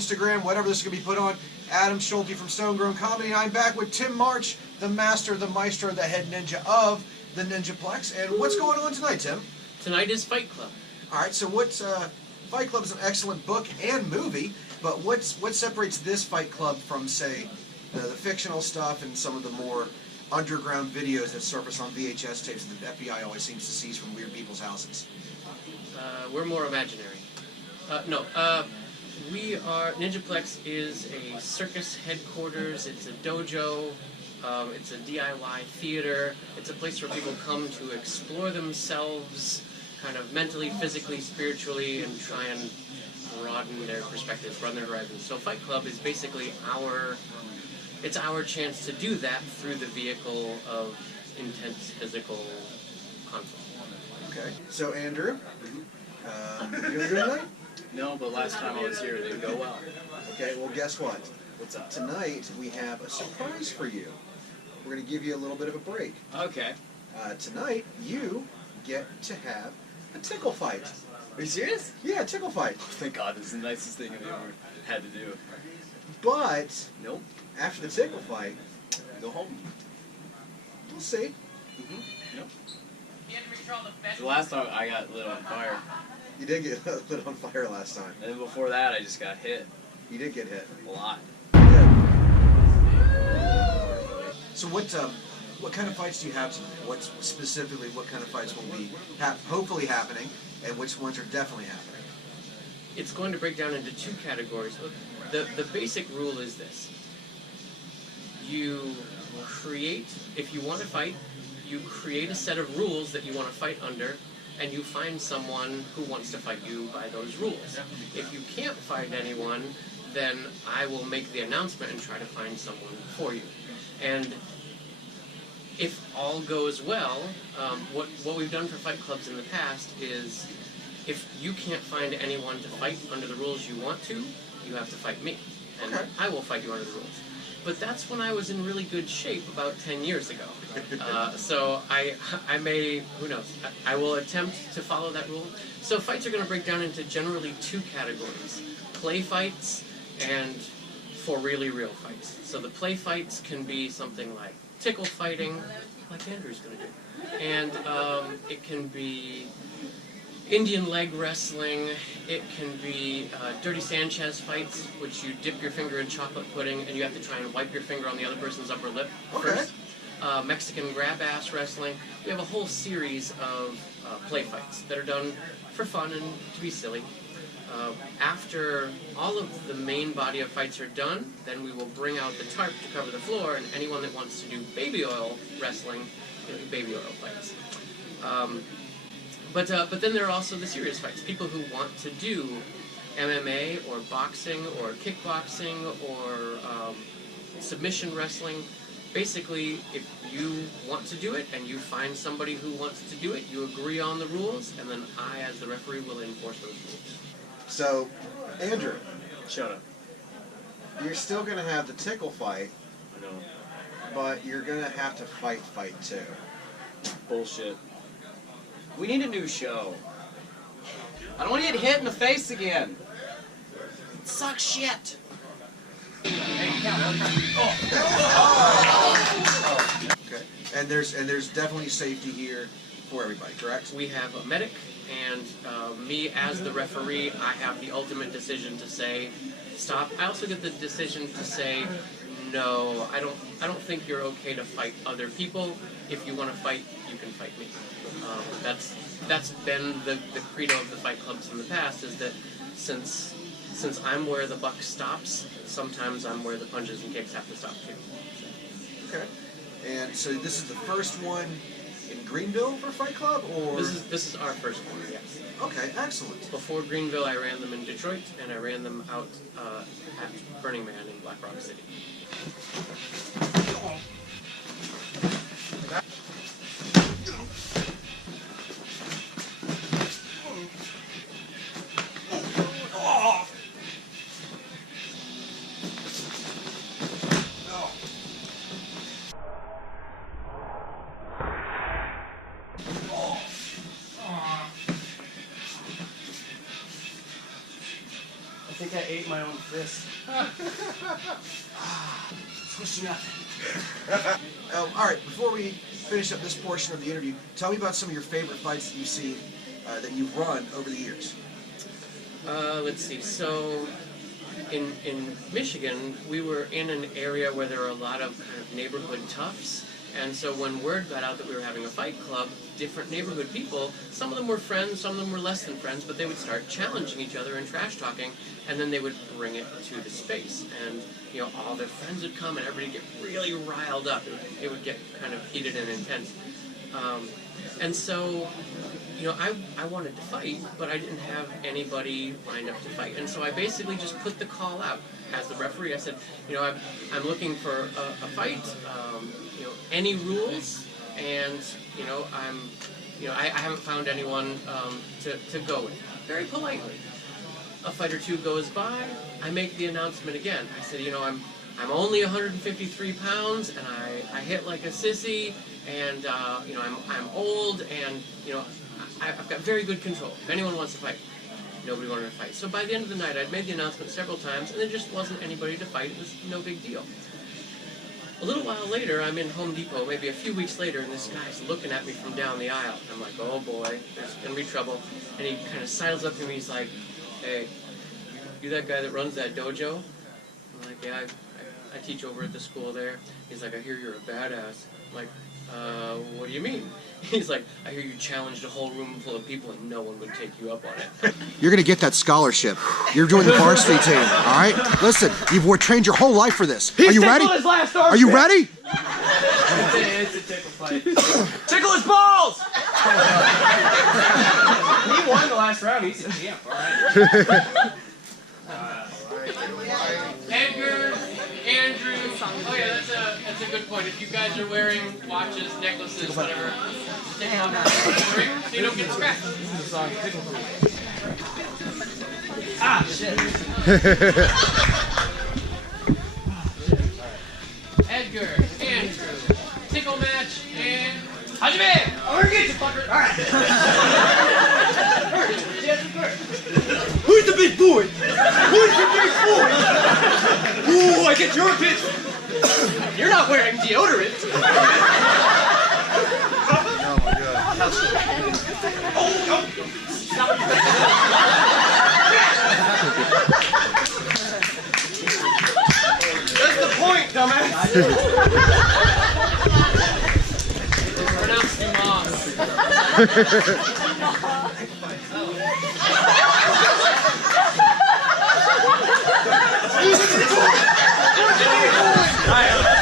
Instagram, whatever this is going to be put on. Adam Schulte from Stonegrown Comedy. I'm back with Tim March, the master, the maestro, the head ninja of the Ninjaplex. And what's going on tonight, Tim? Tonight is Fight Club. All right, so what's Fight Club is an excellent book and movie, but what separates this Fight Club from, say, the fictional stuff and some of the more underground videos that surface on VHS tapes that the FBI always seems to seize from weird people's houses? We're more imaginary. We are, Ninjaplex is a circus headquarters, it's a dojo, it's a DIY theater, it's a place where people come to explore themselves, kind of mentally, physically, spiritually, and try and broaden their perspectives, broaden their horizons. So Fight Club is basically it's our chance to do that through the vehicle of intense physical conflict. Okay. So Andrew, you doing good tonight? No, but last time I was here, it didn't go well. Okay, well guess what? What's up? Tonight we have a surprise for you. We're going to give you a little bit of a break. Okay. Tonight you get to have a tickle fight. Are you serious? Yeah, a tickle fight. Oh, thank God, this is the nicest thing I've ever had to do. But Nope. after the tickle fight, Go home. we'll see. Nope. The last time I got lit on fire. You did get lit on fire last time. And then before that, I just got hit. You did get hit. A lot. Yeah. So what kind of fights do you have tonight? What kind of fights will be hopefully happening, and which ones are definitely happening? It's going to break down into two categories. The basic rule is this. You create, if you want to fight, you create a set of rules that you want to fight under, and you find someone who wants to fight you by those rules. If you can't find anyone, then I will make the announcement and try to find someone for you. And if all goes well, what we've done for fight clubs in the past is, if you can't find anyone to fight under the rules you want to, you have to fight me. And Okay. I will fight you under the rules. But that's when I was in really good shape about 10 years ago. So I may, who knows, I will attempt to follow that rule. So fights are going to break down into generally two categories. Play fights and for really real fights. So the play fights can be something like tickle fighting, like Andrew's going to do. And it can be Indian leg wrestling, it can be Dirty Sanchez fights, which you dip your finger in chocolate pudding and you have to try and wipe your finger on the other person's upper lip first. Mexican grab-ass wrestling. We have a whole series of play fights that are done for fun and to be silly. After all of the main body of fights are done, then we will bring out the tarp to cover the floor, and anyone that wants to do baby oil wrestling can do baby oil fights. But then there are also the serious fights. People who want to do MMA or boxing or kickboxing or submission wrestling. Basically, if you want to do it and you find somebody who wants to do it, you agree on the rules, and then I, as the referee, will enforce those rules. So, Andrew, Shut up. you're still going to have the tickle fight, I know. but you're going to have to fight too. Bullshit. We need a new show. I don't want to get hit in the face again. It sucks shit. Okay. And there's definitely safety here for everybody, correct? We have a medic, and me as the referee, I have the ultimate decision to say stop. I also get the decision to say no. I don't think you're okay to fight other people. If you want to fight, you can fight me. That's been the credo of the fight clubs in the past, is that since I'm where the buck stops, sometimes I'm where the punches and kicks have to stop too. Okay. And so this is the first one in Greenville for Fight Club, or This is our first one, yes. okay, excellent. Before Greenville, I ran them in Detroit, and I ran them out at Burning Man in Black Rock City. I ate my own fist. Swish nothing. All right, before we finish up this portion of the interview, tell me about some of your favorite fights that you've seen, that you've run over the years. Let's see. So, in Michigan, we were in an area where there were a lot of kind of neighborhood toughs. And so when word got out that we were having a fight club, different neighborhood people, some of them were friends, some of them were less than friends, but they would start challenging each other and trash talking, and then they would bring it to the space. And, you know, all their friends would come and everybody would get really riled up. It would get kind of heated and intense. And so, you know, I wanted to fight, but I didn't have anybody lined up to fight. And so I basically just put the call out as the referee. I said, you know, I'm looking for a fight, you know, any rules, and, you know, I haven't found anyone to go with. Very politely. A fight or two goes by, I make the announcement again. I said, you know, I'm only 153 pounds, and I hit like a sissy, and, you know, I'm old, and, you know, I've got very good control. If anyone wants to fight. Nobody wanted to fight. So by the end of the night, I'd made the announcement several times, and there just wasn't anybody to fight. It was no big deal. A little while later, I'm in Home Depot, maybe a few weeks later, and this guy's looking at me from down the aisle. And I'm like, oh boy, there's going to be trouble. And he kind of sidles up to me, he's like, hey, you that guy that runs that dojo? I'm like, yeah, I teach over at the school there. He's like, I hear you're a badass. I'm like, what do you mean? He's like, I hear you challenged a whole room full of people and no one would take you up on it. You're going to get that scholarship. You're doing the varsity team, all right? Listen, you've trained your whole life for this. Are you ready? His last Are you ready? It's a tickle fight. Tickle his balls! He won the last round. He's a champ, all right? Edgar, Andrew, oh yeah, that's a good point. If you guys are wearing watches, necklaces, whatever, take them off the ring so you don't get scratched. Ah, shit. Edgar, Andrew, tickle match, and Hajime! I'm gonna get you, fucker! Alright. Who's the big boy? Who's the big boy? Ooh, I get your pitch! You're not wearing deodorant! Oh my God. Oh, that's the point, dumbass! it's pronounced Dumas.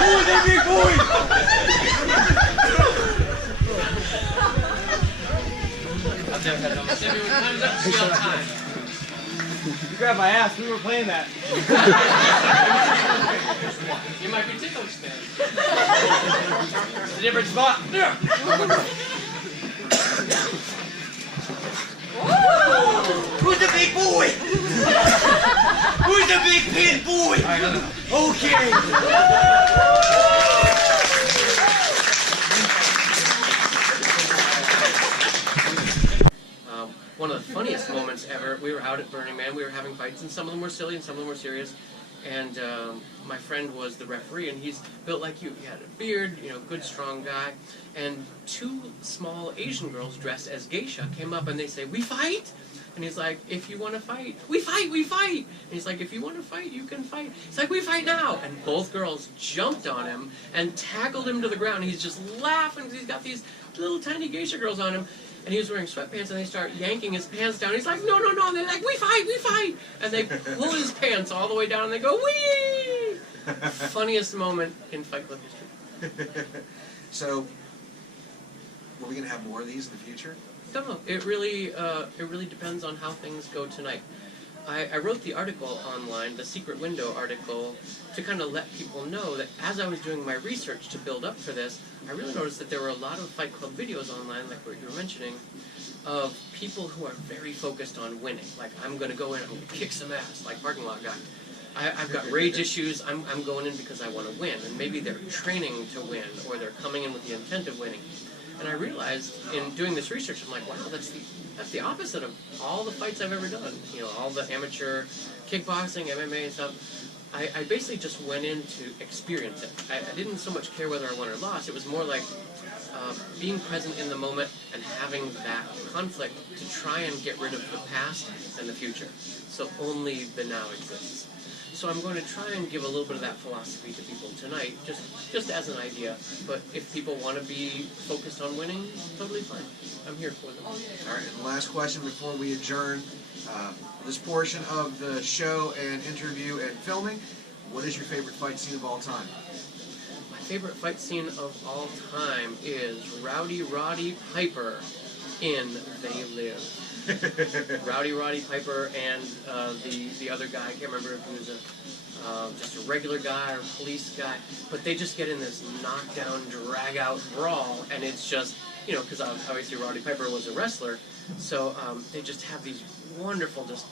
Who's the big boy? You grabbed my ass, we were playing that. You might be ticklish then. It's a different spot. Who's the big boy? Who's the big pin boy? Okay. One of the funniest moments ever, we were out at Burning Man, we were having fights, and some of them were silly and some of them were serious. And my friend was the referee, and he's built like you. He had a beard, you know, good, strong guy. And two small Asian girls dressed as geisha came up, and they say, "We fight?" And he's like, "If you want to fight, we fight, we fight." And he's like, "If you want to fight, you can fight." He's like, "We fight now." And both girls jumped on him and tackled him to the ground. And he's just laughing because he's got these little tiny geisha girls on him. And he was wearing sweatpants, and they start yanking his pants down. He's like, no, no, no. And they're like, we fight, we fight. And they pull his pants all the way down, and they go, wee! Funniest moment in Fight Club history. So, are we going to have more of these in the future? Don't know. It really depends on how things go tonight. I wrote the article online, the Secret Window article, to kind of let people know that as I was doing my research to build up for this, I really noticed that there were a lot of Fight Club videos online, like what you were mentioning, of people who are very focused on winning. Like, I'm going to go in, I'm going to kick some ass, like Parking Lot Guy. I've got rage issues, I'm going in because I want to win. And maybe they're training to win, or they're coming in with the intent of winning. And I realized in doing this research, I'm like, wow, that's the opposite of all the fights I've ever done. You know, all the amateur kickboxing, MMA and stuff. I basically just went in to experience it. I didn't so much care whether I won or lost. It was more like being present in the moment and having that conflict to try and get rid of the past and the future. So only the now exists. So I'm going to try and give a little bit of that philosophy to people tonight, just as an idea. But if people want to be focused on winning, totally fine. I'm here for them. All right, and last question before we adjourn this portion of the show and interview and filming. What is your favorite fight scene of all time? My favorite fight scene of all time is Rowdy Roddy Piper in They Live. Rowdy Piper and the other guy, I can't remember if he was just a regular guy or police guy, but they just get in this knockdown, drag-out brawl, and it's just, you know, because obviously Rowdy Piper was a wrestler, so they just have these wonderful, just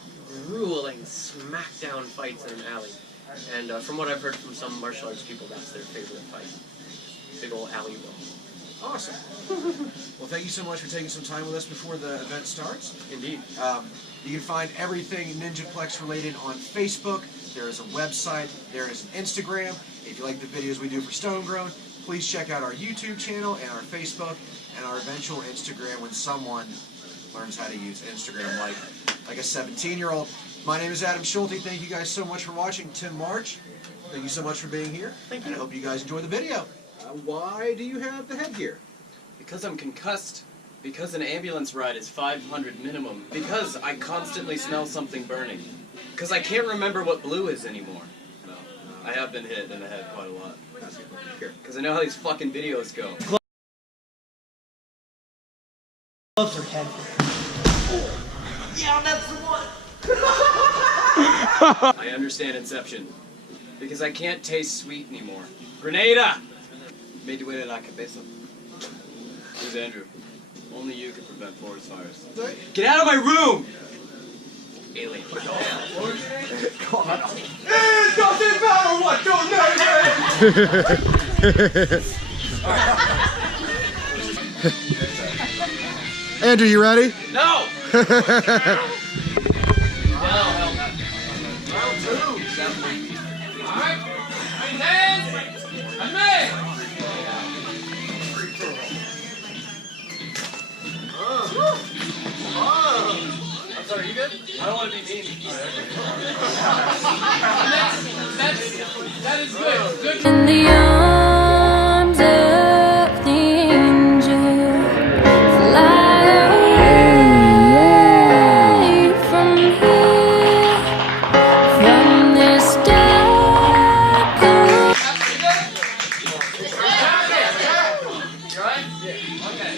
grueling smackdown fights in an alley. And from what I've heard from some martial arts people, that's their favorite fight. Big old alley brawl. Awesome. Well, thank you so much for taking some time with us before the event starts. Indeed. You can find everything Ninjaplex related on Facebook. There is a website. There is an Instagram. If you like the videos we do for Stone Grown, please check out our YouTube channel and our Facebook and our eventual Instagram when someone learns how to use Instagram like a 17-year-old. My name is Adam Schulte. Thank you guys so much for watching. Tim March, thank you so much for being here. Thank you. And I hope you guys enjoy the video. Why do you have the headgear? Because I'm concussed. Because an ambulance ride is $500 minimum. Because I constantly smell something burning. Because I can't remember what blue is anymore. No, I have been hit in the head quite a lot. Because I know how these fucking videos go. Gloves are heavy. Yeah, that's the one! I understand Inception. Because I can't taste sweet anymore. Grenada! Made your way to la cabeza. Here's Andrew. Only you can prevent forest fires. Get out of my room! Alien. It doesn't matter what your name is! Andrew, you ready? No! Alright, hands, and me! I'm sorry, you good? I don't want to be mean. That is good. Good. In the arms of the angel, fly away from here, from this dark world. You alright? Yeah. Okay.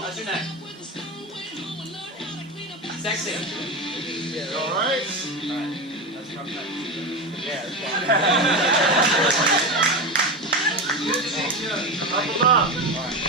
How's your neck? Sexy. Yeah. Alright? Alright. That's rough neck. Yeah. Couple up. Alright.